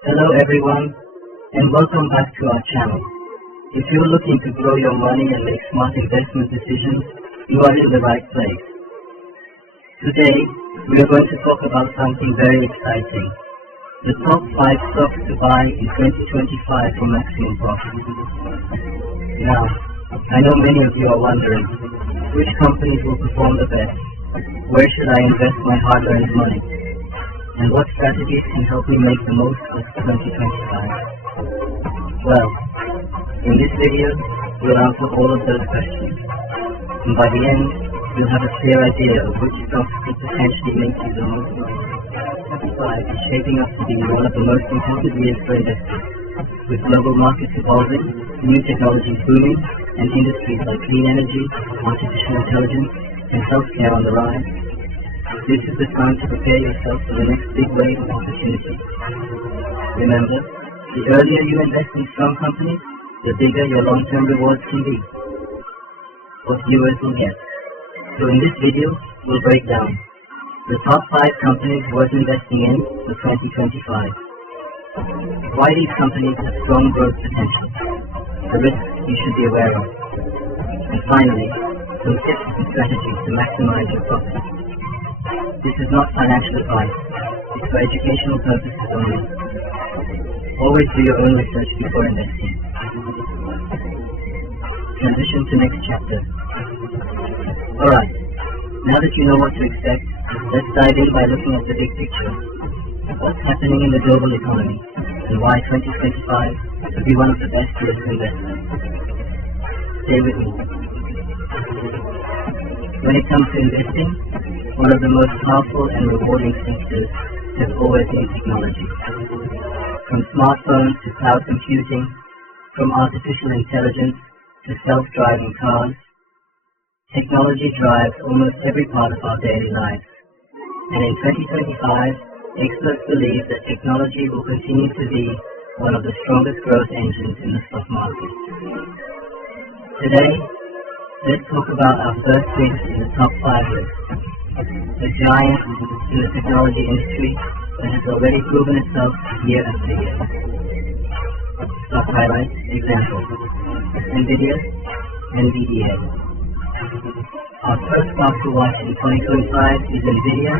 Hello everyone, and welcome back to our channel. If you're looking to grow your money and make smart investment decisions, you are in the right place. Today, we are going to talk about something very exciting. The top 5 stocks to buy in 2025 for maximum profit. Now, I know many of you are wondering, which companies will perform the best? Where should I invest my hard-earned money? And what strategies can help me make the most of 2025? Well, in this video, we'll answer all of those questions. And by the end, you'll have a clear idea of which stocks could potentially make you the most money. 2025 is shaping up to be one of the most important years for investors, with global markets evolving, new technologies booming, and industries like clean energy, artificial intelligence, and healthcare on the rise. This is the time to prepare yourself for the next big wave of opportunity. Remember, the earlier you invest in strong companies, the bigger your long-term rewards can be. What viewers will get. So in this video, we'll break down the top 5 companies worth investing in for 2025. Why these companies have strong growth potential. The risks you should be aware of. And finally, some tips and strategies to maximize your profits. This is not financial advice. It's for educational purposes only. Always do your own research before investing. Transition to next chapter. Alright, now that you know what to expect, let's dive in by looking at the big picture. What's happening in the global economy, and why 2025 could be one of the best years to invest in. Stay with me. When it comes to investing, one of the most powerful and rewarding sectors has always been technology. From smartphones to cloud computing, from artificial intelligence to self-driving cars, technology drives almost every part of our daily lives. And in 2025, experts believe that technology will continue to be one of the strongest growth engines in the stock market. Today, let's talk about our first picks in the top 5 list. A giant in the technology industry that has already proven itself year after year. Stock highlights, example, NVIDIA, NVDA. Our first stock to watch in 2025 is NVIDIA,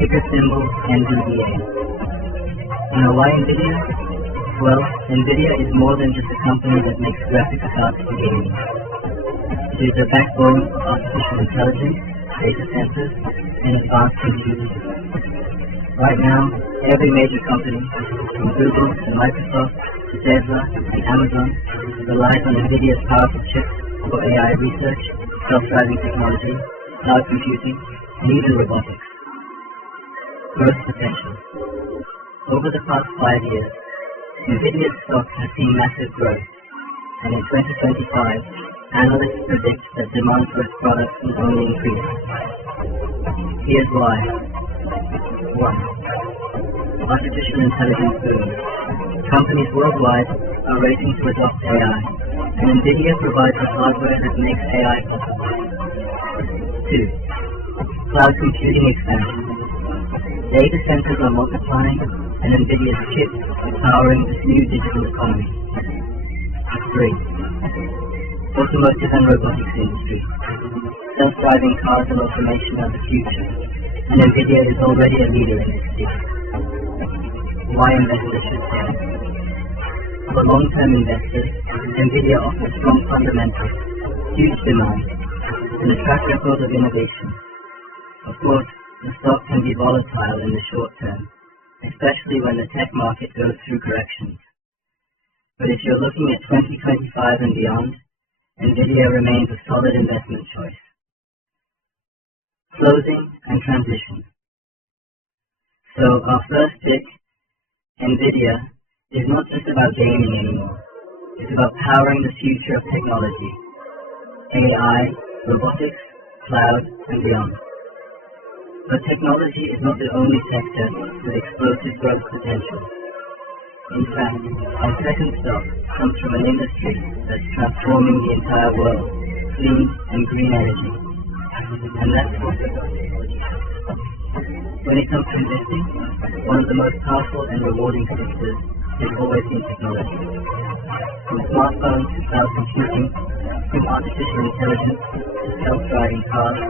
ticker symbol NVDA. You know why NVIDIA? Well, NVIDIA is more than just a company that makes graphics cards for gaming. It is the backbone of artificial intelligence, data centers, and advanced computing. Right now, every major company, from Google to Microsoft to Tesla and Amazon, relies on NVIDIA's powerful chips for AI research, self-driving technology, cloud computing, and even robotics. Growth potential. Over the past 5 years, NVIDIA's stock has seen massive growth, and in 2025, analysts predict that demand for its products will only increase. Here's why. 1. Artificial intelligence boom. Companies worldwide are racing to adopt AI, and NVIDIA provides the hardware that makes AI possible. 2. Cloud computing expansion. Data centers are multiplying, and NVIDIA's chips are powering this new digital economy. 3. Automotive and robotics industry. Self-driving cars and automation are the future, and NVIDIA is already a leader in this field. Why investors should care? For long-term investors, NVIDIA offers strong fundamentals, huge demand, and a track record of innovation. Of course, the stock can be volatile in the short term, especially when the tech market goes through corrections. But if you're looking at 2025 and beyond, NVIDIA remains a solid investment choice. Closing and transition. So our first pick, NVIDIA, is not just about gaming anymore. It's about powering the future of technology. AI, robotics, cloud, and beyond. But technology is not the only sector with explosive growth potential. In fact, our second stock comes from an industry that's transforming the entire world, clean and green energy. And that's what technology. When it comes to investing, one of the most powerful and rewarding sectors is always in technology. From smartphones to cloud computing, from artificial intelligence to self-driving cars,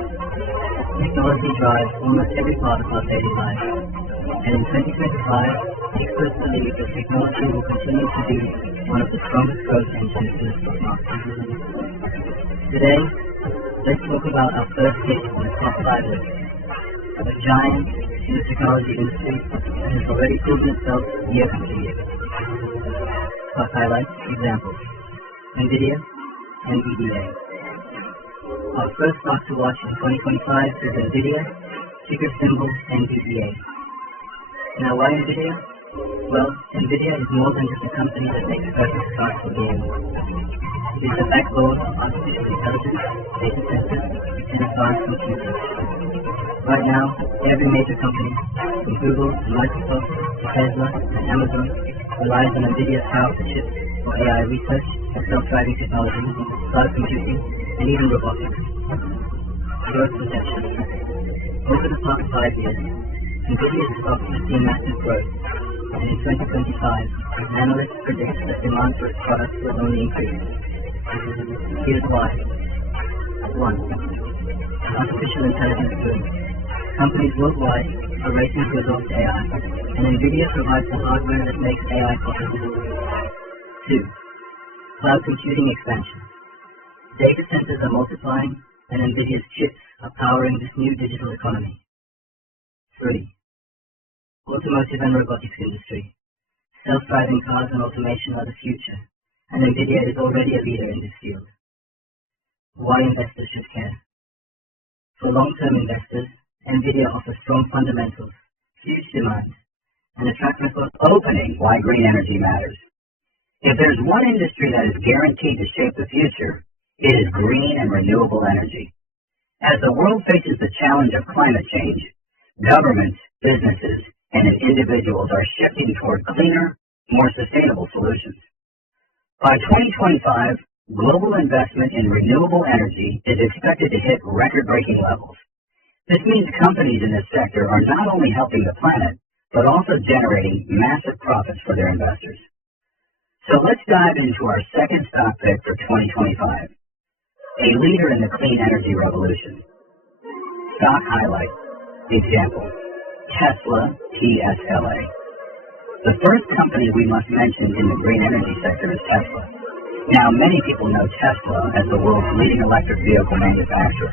technology drives almost every part of our daily life. And in 2025, experts believe that technology will continue to be one of the strongest growth engines in the stock market. Today, let's talk about our first hit on the top 5 list, a giant in the technology industry that has already proven itself year after year. Stock highlights, examples, NVIDIA and EDA. Our first stock to watch in 2025 is NVIDIA, ticker symbol NVDA. Now why NVIDIA? Well, NVIDIA is more than just a company that makes graphics cards for gaming. It is the backbone of artificial intelligence, data centers, and advanced computing. Right now, every major company, from Google to Microsoft to Tesla and Amazon, relies on NVIDIA's powerful chips for AI research, self-driving technology, cloud computing, and even robotics. Growth projection. Over the past 5 years, NVIDIA's stock has seen massive growth, and in 2025, analysts predict that demand for its products will only increase. Here's why. 1. Artificial intelligence boom. Companies worldwide are racing to adopt AI, and NVIDIA provides the hardware that makes AI possible. 2. Cloud computing expansion. Data centers are multiplying, and NVIDIA's chips are powering this new digital economy. 3. Automotive and robotics industry. Self-driving cars and automation are the future, and NVIDIA is already a leader in this field. Why investors should care? For long-term investors, NVIDIA offers strong fundamentals, huge demand, and a track record Opening why green energy matters. If there's one industry that is guaranteed to shape the future, it is green and renewable energy. As the world faces the challenge of climate change, governments, businesses, and individuals are shifting toward cleaner, more sustainable solutions. By 2025, global investment in renewable energy is expected to hit record-breaking levels. This means companies in this sector are not only helping the planet, but also generating massive profits for their investors. So let's dive into our second stock pick for 2025, a leader in the clean energy revolution. Stock highlight. Example, Tesla, TSLA. The first company we must mention in the green energy sector is Tesla. Now, many people know Tesla as the world's leading electric vehicle manufacturer,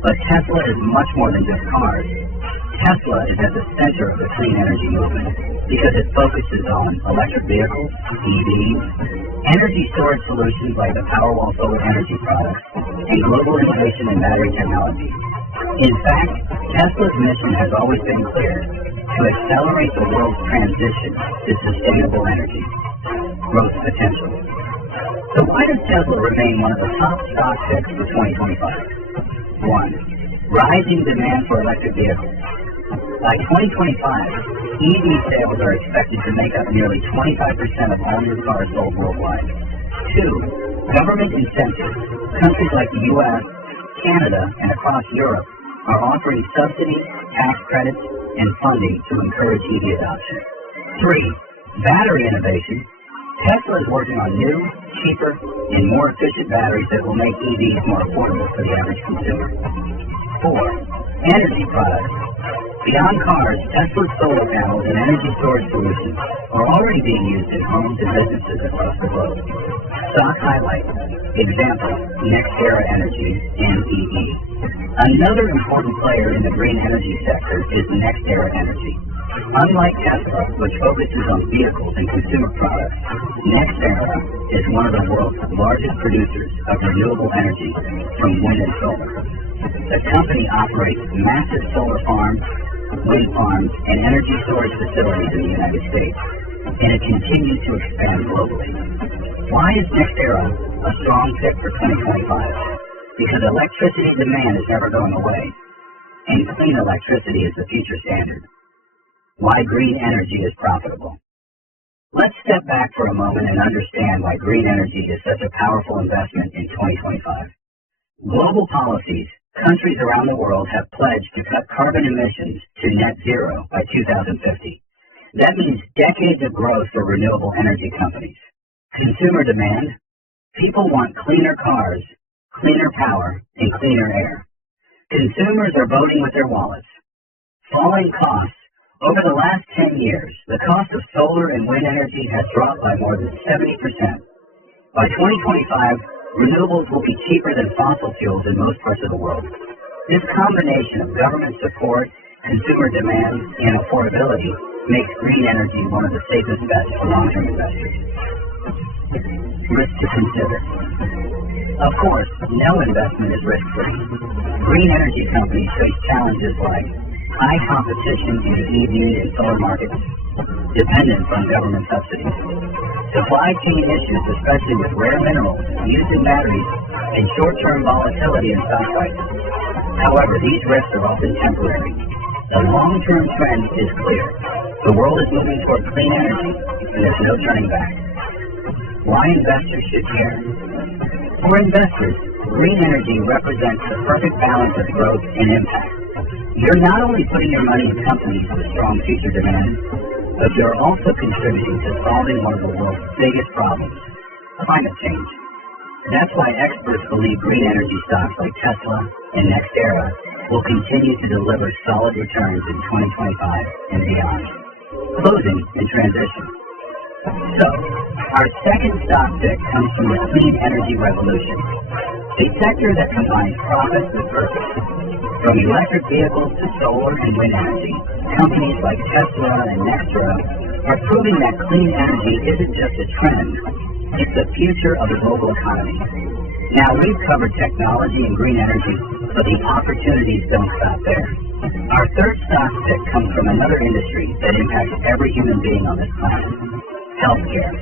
but Tesla is much more than just cars. Tesla is at the center of the clean energy movement because it focuses on electric vehicles, EVs, energy storage solutions like the Powerwall solar energy products, and global innovation in battery technology. In fact, Tesla's mission has always been clear: to accelerate the world's transition to sustainable energy. Growth potential. So why does Tesla remain one of the top stock picks for 2025? 1. Rising demand for electric vehicles. By 2025, EV sales are expected to make up nearly 25% of all new cars sold worldwide. 2. Government incentives. Countries like the U.S., Canada, and across Europe are offering subsidies, tax credits, and funding to encourage EV adoption. 3. Battery innovation. Tesla is working on new, cheaper, and more efficient batteries that will make EVs more affordable for the average consumer. 4. Energy products. Beyond cars, Tesla's solar panels and energy storage solutions are already being used in homes and businesses across the globe. Stock highlight. Example, NextEra Energy, NEE. Another important player in the green energy sector is NextEra Energy. Unlike Tesla, which focuses on vehicles and consumer products, NextEra is one of the world's largest producers of renewable energy from wind and solar. The company operates massive solar farms, wind farms, and energy storage facilities in the United States, and it continues to expand globally. Why is NextEra a strong pick for 2025? Because electricity demand is never going away, and clean electricity is the future standard. Why green energy is profitable. Let's step back for a moment and understand why green energy is such a powerful investment in 2025. Global policies, countries around the world have pledged to cut carbon emissions to net zero by 2050. That means decades of growth for renewable energy companies. Consumer demand. People want cleaner cars, cleaner power, and cleaner air. Consumers are voting with their wallets. Falling costs. Over the last 10 years, the cost of solar and wind energy has dropped by more than 70%. By 2025, renewables will be cheaper than fossil fuels in most parts of the world. This combination of government support, consumer demand, and affordability makes green energy one of the safest bets for long-term investors. Risk to consider. Of course, no investment is risk-free. Green energy companies face challenges like high competition in EV and solar markets, dependence on government subsidies, supply chain issues, especially with rare minerals used in batteries, and short-term volatility in stock prices. However, these risks are often temporary. The long-term trend is clear. The world is moving toward clean energy, and there's no turning back. Why investors should care? For investors, green energy represents the perfect balance of growth and impact. You're not only putting your money in companies with strong future demand, but you're also contributing to solving one of the world's biggest problems, climate change. That's why experts believe green energy stocks like Tesla and NextEra will continue to deliver solid returns in 2025 and beyond. Closing and transition. So, our second stock pick comes from the clean energy revolution, a sector that combines profits with purpose. From electric vehicles to solar and wind energy, companies like Tesla and NextEra are proving that clean energy isn't just a trend, it's the future of the global economy. Now, we've covered technology and green energy, but the opportunities don't stop there. Our third stock pick comes from another industry that impacts every human being on this planet, healthcare.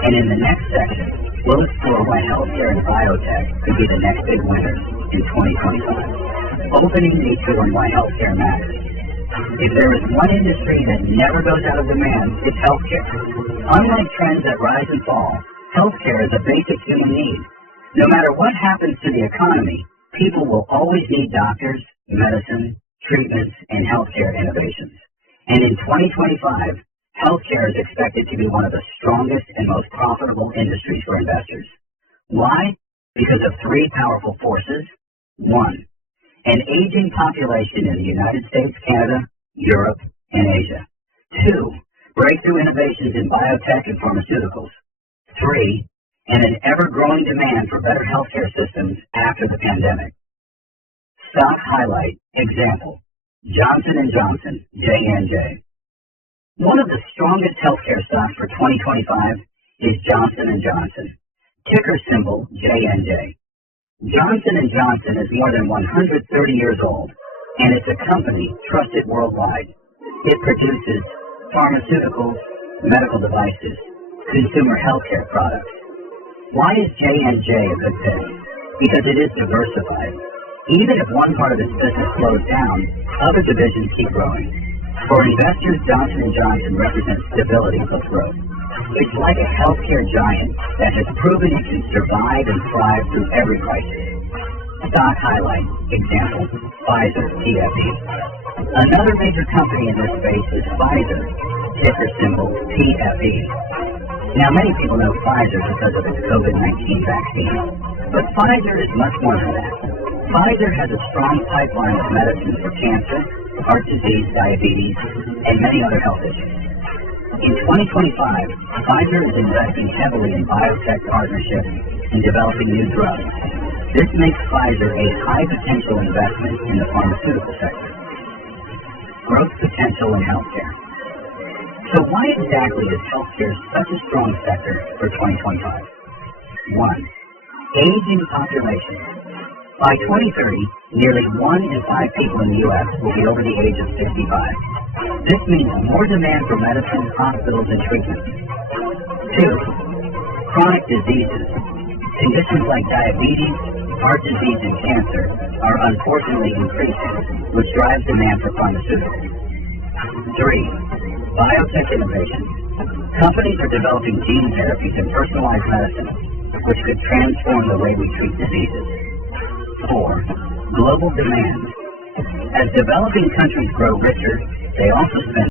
And in the next section, we'll explore why healthcare and biotech could be the next big winners in 2025. Opening the tour on why healthcare matters. If there is one industry that never goes out of demand, it's healthcare. Unlike trends that rise and fall, healthcare is a basic human need. No matter what happens to the economy, people will always need doctors, medicine, treatments, and healthcare innovations. And in 2025, healthcare is expected to be one of the strongest and most profitable industries for investors. Why? Because of three powerful forces. One, an aging population in the United States, Canada, Europe, and Asia. Two, breakthrough innovations in biotech and pharmaceuticals. Three, and an ever-growing demand for better healthcare systems after the pandemic. Stock highlight, example, Johnson & Johnson, J&J. One of the strongest healthcare stocks for 2025 is Johnson & Johnson, ticker symbol J&J. Johnson & Johnson is more than 130 years old, and it's a company trusted worldwide. It produces pharmaceuticals, medical devices, consumer healthcare products. Why is J&J a good pick? Because it is diversified. Even if one part of its business slows down, other divisions keep growing. For investors, Johnson & Johnson represents stability plus growth. It's like a healthcare giant that has proven it can survive and thrive through every crisis. Stock highlight, example, Pfizer, PFE. Another major company in this space is Pfizer, ticker symbol PFE. Now, many people know Pfizer because of its COVID-19 vaccine, but Pfizer is much more than that. Pfizer has a strong pipeline of medicines for cancer, heart disease, diabetes, and many other health issues. In 2025, Pfizer is investing heavily in biotech partnerships and developing new drugs. This makes Pfizer a high-potential investment in the pharmaceutical sector. Growth potential in healthcare. So why exactly is healthcare such a strong sector for 2025? 1. Aging population. By 2030, nearly 1 in 5 people in the U.S. will be over the age of 65. This means more demand for medicine, hospitals, and treatments. 2. Chronic diseases. Conditions like diabetes, heart disease, and cancer are unfortunately increasing, which drives demand for pharmaceuticals. 3. Biotech innovation. Companies are developing gene therapies and personalized medicine, which could transform the way we treat diseases. 4. global demand. As developing countries grow richer, they also spend